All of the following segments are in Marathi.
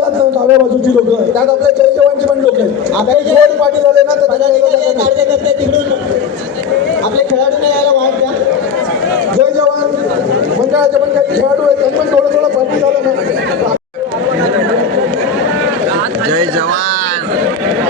ना डाव्या बाजूची लोक त्यात आपल्या जय जवानची पण लोक आहेत. आता गोड पाटील आले ना तर. कार्यकर्ते तिकडून. आपले खेळाडूंना यायला वाट द्या. जय जवान. मंडळाचे पण काही खेळाडू आहेत. त्यांनी पण थोडं थोडं पाटील आलं ना. जय जवान.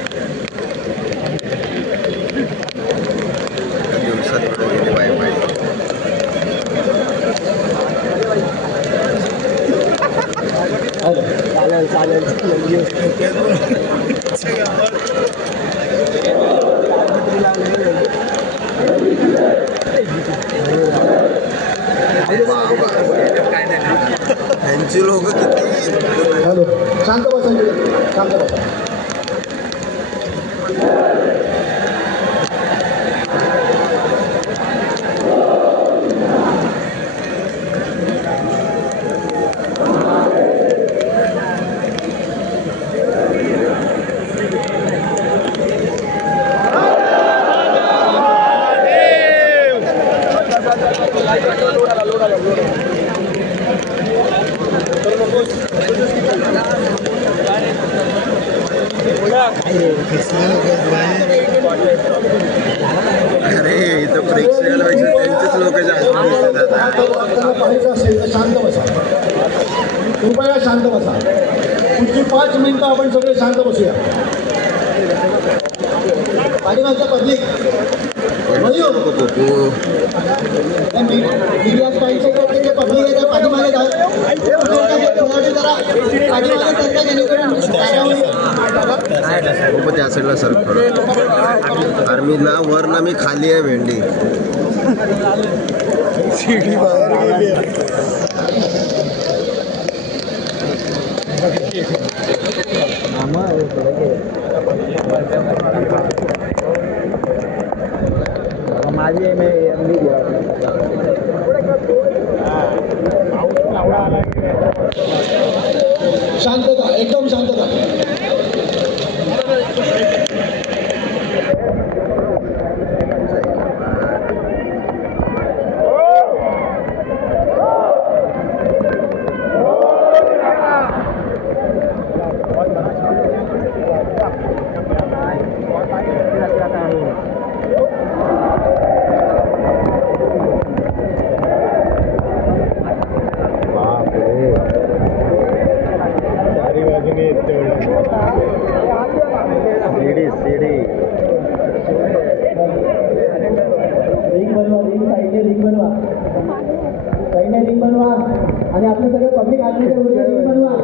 त्यांची लोक किती हॅलो शांत बसा इकडे. शांत बसा अरे इथं प्रेक्षकांपेक्षा त्यांचेच लोक जास्त असेल तर शांत बसा कृपया शांत बसा. पुढची पाच मिनिटं आपण सगळे शांत बसूया. पाठीमागचं पब्लिक मीडियात पाहिजे पब्लिक आहे त्या पाठीमागे जाऊ खेळाडू त्या साईडला सर अरे मी ना वर ना मी खाली आहे भेंडी माझी एकदम शांतता आणि आपले सगळे पब्लिक बनवा.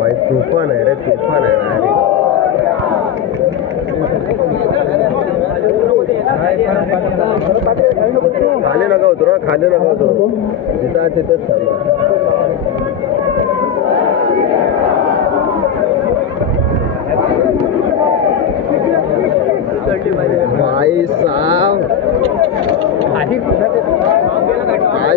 भाई तुफान आहे रे तुफान आहे अरे खाली नका उतरू खाली नका उतरू. जिथं तिथंच थांबा. भाई साहब.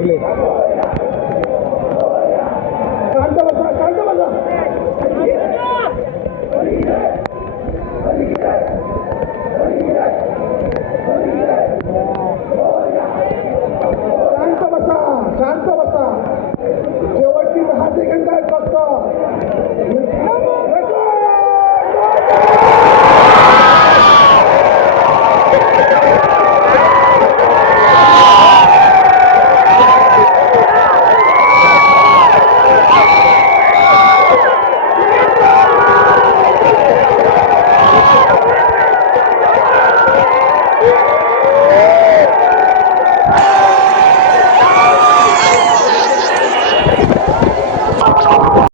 inglés.